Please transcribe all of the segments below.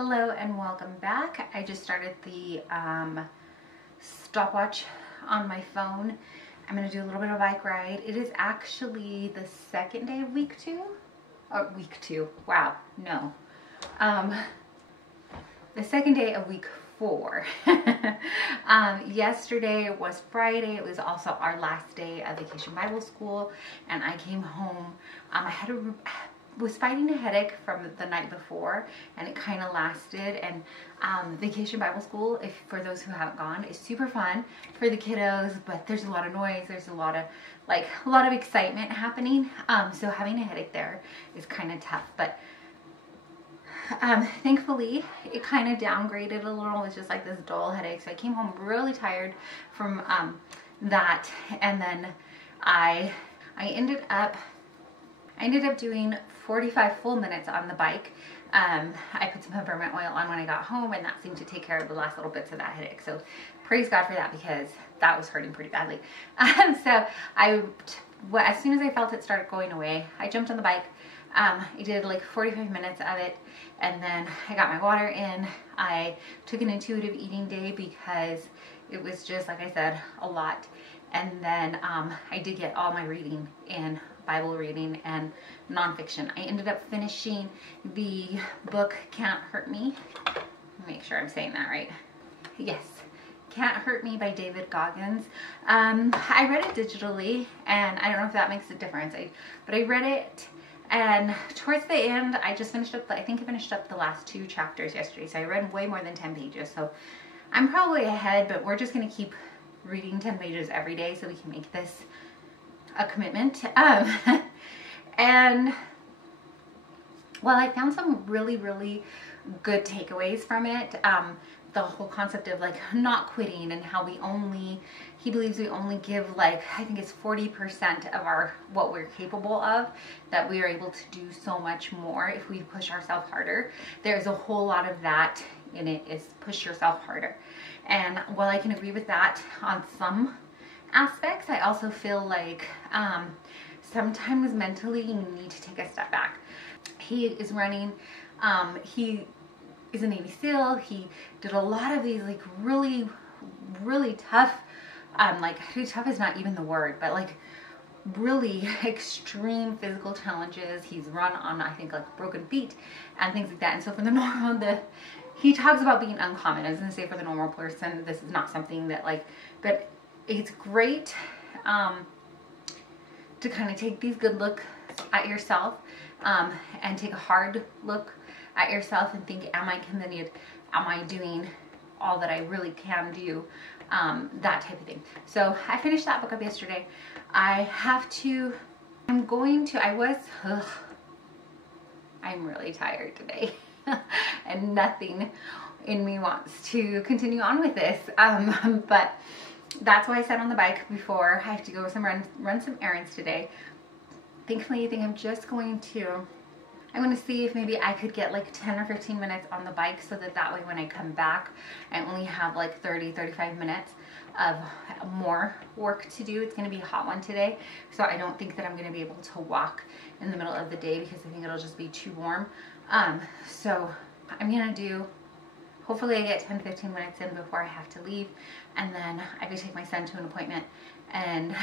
Hello and welcome back. I just started the stopwatch on my phone. I'm going to do a little bit of a bike ride. It is actually the second day of week two. Oh, week two. Wow, no. The second day of week 4. Yesterday was Friday. It was also our last day of Vacation Bible School, and I came home. I was fighting a headache from the night before, and it kind of lasted. And Vacation Bible School, for those who haven't gone, is super fun for the kiddos, but there's a lot of noise. There's a lot of excitement happening. So having a headache there is kind of tough, but thankfully it kind of downgraded a little. It's just like this dull headache. So I came home really tired from that, and then I ended up doing 45 full minutes on the bike. I put some peppermint oil on when I got home, and that seemed to take care of the last little bits of that headache. So praise God for that, because that was hurting pretty badly. So as soon as I felt it started going away, I jumped on the bike. I did like 45 minutes of it, and then I got my water in. I took an intuitive eating day because it was just, like I said, a lot. And then I did get all my reading in, Bible reading and nonfiction. I ended up finishing the book Can't Hurt Me. Make sure I'm saying that right. Yes. Can't Hurt Me by David Goggins. I read it digitally, and I don't know if that makes a difference, but I read it, and towards the end, I just finished up, I think I finished up the last 2 chapters yesterday, so I read way more than 10 pages, so I'm probably ahead, but we're just going to keep reading 10 pages every day so we can make this a commitment. And well, I found some really, really good takeaways from it. The whole concept of like not quitting, and how he believes we only give, like, I think it's 40% of what we're capable of, that we are able to do so much more if we push ourselves harder. There's a whole lot of that in it, is push yourself harder. And while I can agree with that on some aspects, I also feel like sometimes mentally you need to take a step back. He is running, he is a Navy SEAL. He did a lot of these like really, really tough, tough is not even the word, but like really extreme physical challenges. He's run on, I think, like broken feet and things like that. And so for the normal, he talks about being uncommon. I was going to say, for the normal person, this is not something that but it's great to kind of take these good looks at yourself, and take a hard look at yourself and think, am I committed? Am I doing all that I really can do? That type of thing. So I finished that book up yesterday. I'm really tired today. And nothing in me wants to continue on with this. But that's why I sat on the bike before. I have to go run some errands today. Thankfully, I think I'm going to see if maybe I could get like 10 or 15 minutes on the bike, so that way when I come back, I only have like 30-35 minutes of more work to do. It's going to be a hot one today, so I don't think that I'm going to be able to walk in the middle of the day, because I think it'll just be too warm. So I'm going to hopefully I get 10-15 minutes in before I have to leave, and then I could take my son to an appointment, and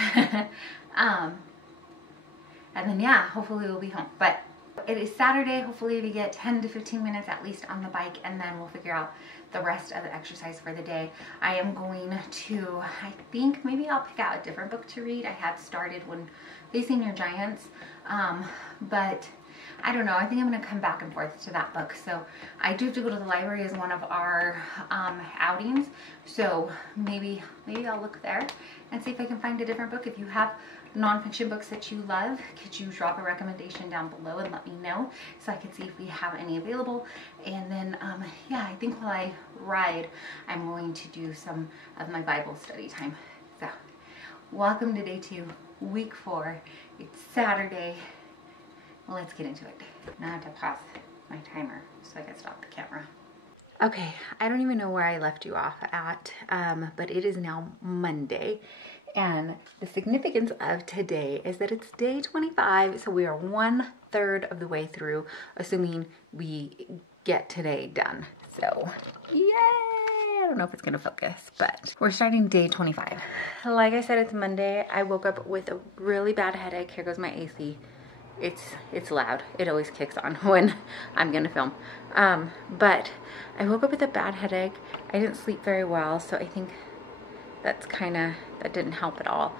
and then yeah, hopefully we'll be home. But it is Saturday. Hopefully we get 10 to 15 minutes at least on the bike, and then we'll figure out the rest of the exercise for the day. I am going to, I think maybe I'll pick out a different book to read. I had started When Facing Your Giants, but I don't know. I think I'm going to come back and forth to that book. So I do have to go to the library as one of our outings. So maybe I'll look there and see if I can find a different book. If you have nonfiction books that you love, could you drop a recommendation down below and let me know, so I could see if we have any available. And then yeah, I think while I ride, I'm going to do some of my Bible study time. So welcome to day 2, week 4. It's Saturday. Well, let's get into it. Now I have to pause my timer so I can stop the camera. Okay, I don't even know where I left you off at, but it is now Monday, and the significance of today is that it's day 25, so we are 1/3 of the way through, assuming we get today done. So, yay! I don't know if it's gonna focus, but we're starting day 25. Like I said, it's Monday. I woke up with a really bad headache. Here goes my AC. It's loud. It always kicks on when I'm gonna film. But I woke up with a bad headache. I didn't sleep very well, so I think that didn't help at all.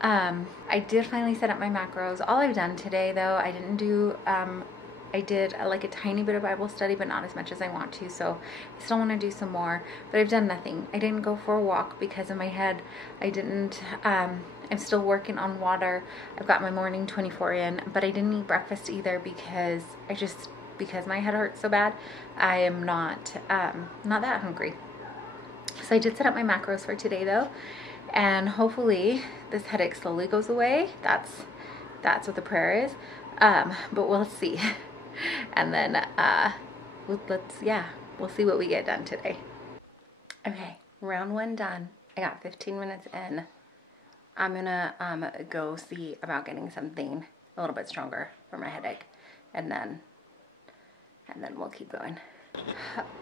I did finally set up my macros. All I've done today, though, I didn't do, I did like a tiny bit of Bible study, but not as much as I want to, so I still want to do some more, but I've done nothing. I didn't go for a walk because of my head. I didn't, I'm still working on water. I've got my morning 24 in, but I didn't eat breakfast either because because my head hurts so bad, I am not that hungry. So I did set up my macros for today though, and hopefully this headache slowly goes away. That's what the prayer is, but we'll see. And then we'll see what we get done today. Okay, round 1 done. I got 15 minutes in. I'm gonna go see about getting something a little bit stronger for my headache, and then we'll keep going.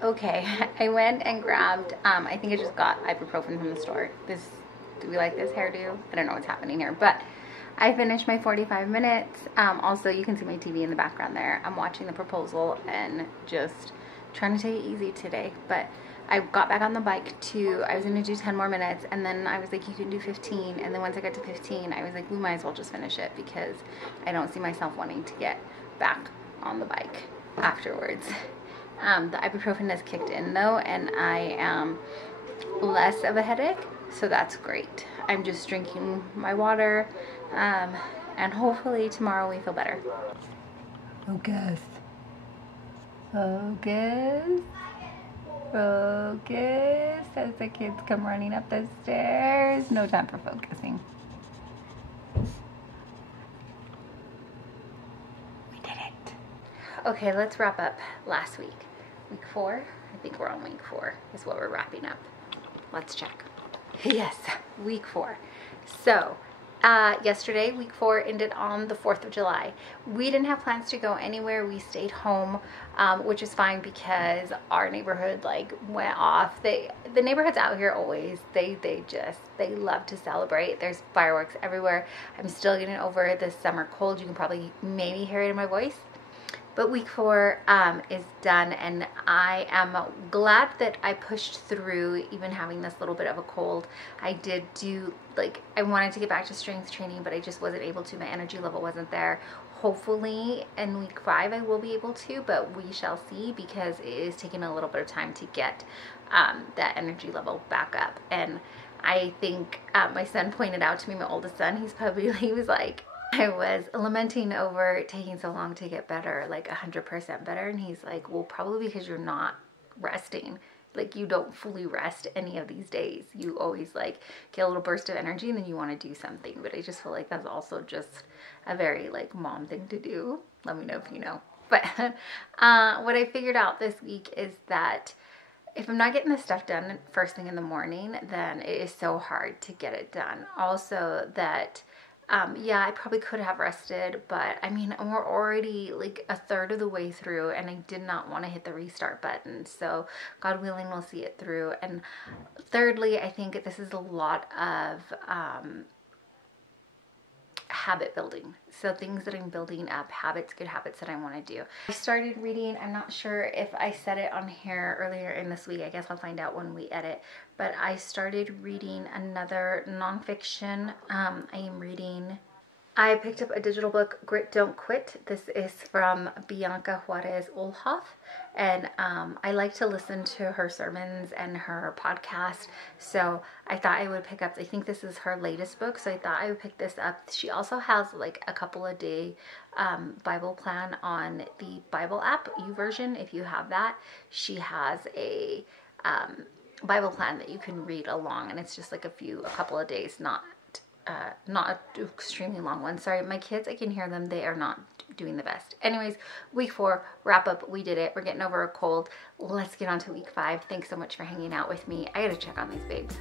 Okay, I went and grabbed, I think I just got ibuprofen from the store. Do we like this hairdo? I don't know what's happening here, but I finished my 45 minutes. Also, you can see my TV in the background there. I'm watching The Proposal and just trying to take it easy today. But I got back on the bike I was gonna do 10 more minutes, and then I was like, you can do 15. And then once I got to 15, I was like, we might as well just finish it because I don't see myself wanting to get back on the bike afterwards. The ibuprofen has kicked in though, and I am less of a headache, so that's great. I'm just drinking my water, and hopefully tomorrow we feel better. Focus. Focus. Focus. As the kids come running up the stairs. No time for focusing. We did it. Okay, let's wrap up last week. Week 4? I think we're on week 4 is what we're wrapping up. Let's check. Yes, week 4. So, yesterday, week 4 ended on the 4th of July. We didn't have plans to go anywhere. We stayed home, which is fine because our neighborhood went off. The neighborhoods out here always, they love to celebrate. There's fireworks everywhere. I'm still getting over the summer cold. You can probably maybe hear it in my voice. But week 4 is done, and I am glad that I pushed through even having this little bit of a cold. I did do, I wanted to get back to strength training, but I just wasn't able to. My energy level wasn't there. Hopefully in week 5 I will be able to, but we shall see because it is taking a little bit of time to get that energy level back up. And I think my son pointed out to me, my oldest son, he was like, I was lamenting over taking so long to get better, 100% better. And he's like, well, probably because you're not resting. You don't fully rest any of these days. You always get a little burst of energy and then you want to do something. But I just feel like that's also just a very mom thing to do. Let me know if you know. But what I figured out this week is that if I'm not getting this stuff done first thing in the morning, then it is so hard to get it done. Also that yeah, I probably could have rested, but I mean, we're already a third of the way through, and I did not want to hit the restart button. So God willing, we'll see it through. And thirdly, I think this is a lot of habit building. So things that I'm building up, habits, good habits that I want to do. I started reading, I'm not sure if I said it on here earlier in this week. I guess I'll find out when we edit. But I started reading another nonfiction. I picked up a digital book, Grit Don't Quit. This is from Bianca Juarez Olhoff, and I like to listen to her sermons and her podcast, so I thought I would pick up, I think this is her latest book, so I thought I would pick this up. She also has a couple of day Bible plan on the Bible app, YouVersion, if you have that. She has a Bible plan that you can read along, and it's just a couple of days, not an extremely long one. Sorry, my kids, I can hear them. They are not doing the best. Anyways, week 4, wrap up. We did it. We're getting over a cold. Let's get on to week 5. Thanks so much for hanging out with me. I gotta check on these babes.